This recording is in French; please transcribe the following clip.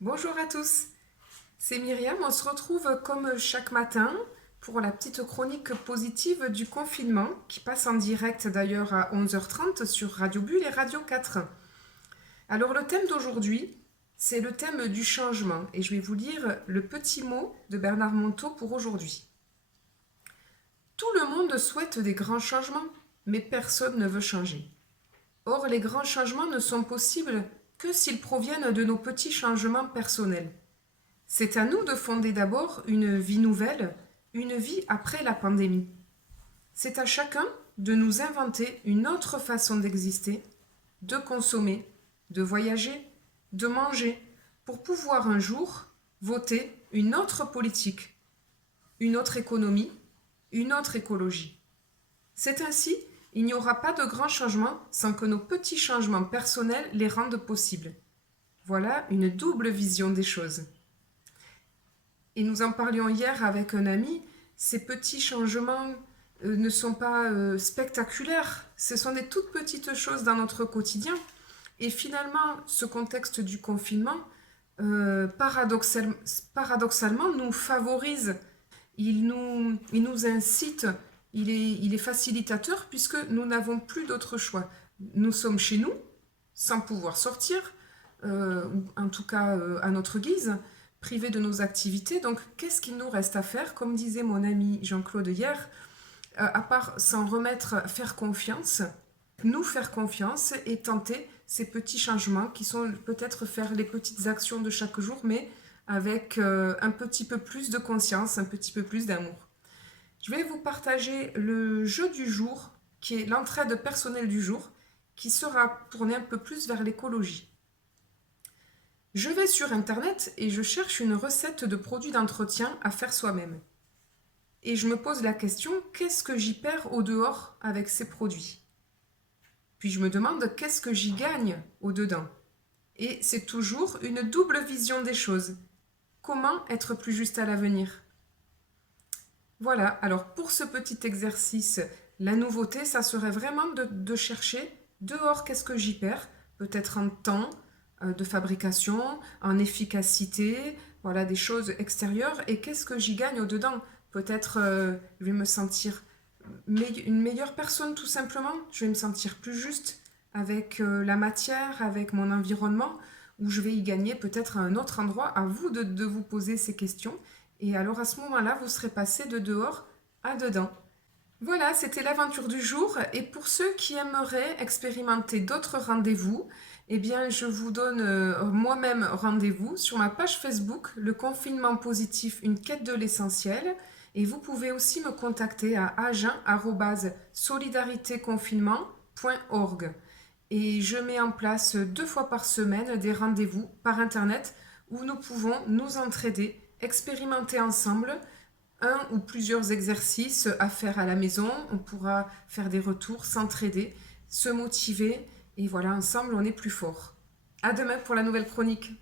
Bonjour à tous, c'est Myriam, on se retrouve comme chaque matin pour la petite chronique positive du confinement qui passe en direct d'ailleurs à 11h30 sur Radio Bulle et Radio 4. Alors le thème d'aujourd'hui, c'est le thème du changement et je vais vous lire le petit mot de Bernard Monteau pour aujourd'hui. Tout le monde souhaite des grands changements, mais personne ne veut changer. Or, les grands changements ne sont possibles que s'ils proviennent de nos petits changements personnels. C'est à nous de fonder d'abord une vie nouvelle, une vie après la pandémie. C'est à chacun de nous inventer une autre façon d'exister, de consommer, de voyager, de manger, pour pouvoir un jour voter une autre politique, une autre économie, une autre écologie. C'est ainsi, il n'y aura pas de grands changements sans que nos petits changements personnels les rendent possibles. Voilà une double vision des choses. Et nous en parlions hier avec un ami, ces petits changements ne sont pas spectaculaires, ce sont des toutes petites choses dans notre quotidien. Et finalement, ce contexte du confinement, paradoxalement, nous favorise, il nous incite, il est facilitateur puisque nous n'avons plus d'autre choix. Nous sommes chez nous, sans pouvoir sortir, ou en tout cas à notre guise, privés de nos activités. Donc, qu'est-ce qu'il nous reste à faire? Comme disait mon ami Jean-Claude hier, à part s'en remettre, faire confiance, nous faire confiance et tenter ces petits changements qui sont peut-être faire les petites actions de chaque jour, mais avec un petit peu plus de conscience, un petit peu plus d'amour. Je vais vous partager le jeu du jour, qui est l'entraide personnelle du jour, qui sera tourné un peu plus vers l'écologie. Je vais sur Internet et je cherche une recette de produits d'entretien à faire soi-même. Et je me pose la question, qu'est-ce que j'y perds au dehors avec ces produits? Puis je me demande, qu'est-ce que j'y gagne au dedans? Et c'est toujours une double vision des choses. Comment être plus juste à l'avenir? Voilà, alors pour ce petit exercice, la nouveauté, ça serait vraiment de chercher dehors qu'est-ce que j'y perds, peut-être en temps de fabrication, en efficacité, voilà des choses extérieures, et qu'est-ce que j'y gagne au dedans. Peut-être je vais me sentir une meilleure personne tout simplement, je vais me sentir plus juste avec la matière, avec mon environnement, où je vais y gagner peut-être à un autre endroit. À vous de vous poser ces questions. Et alors à ce moment-là, vous serez passé de dehors à dedans. Voilà, c'était l'aventure du jour. Et pour ceux qui aimeraient expérimenter d'autres rendez-vous, eh bien, je vous donne moi-même rendez-vous sur ma page Facebook, Le Confinement Positif, une quête de l'essentiel. Et vous pouvez aussi me contacter à agen@solidaritéconfinement.org. Et je mets en place 2 fois par semaine des rendez-vous par Internet où nous pouvons nous entraider, expérimenter ensemble un ou plusieurs exercices à faire à la maison. On pourra faire des retours, s'entraider, se motiver. Et voilà, ensemble, on est plus fort. À demain pour la nouvelle chronique.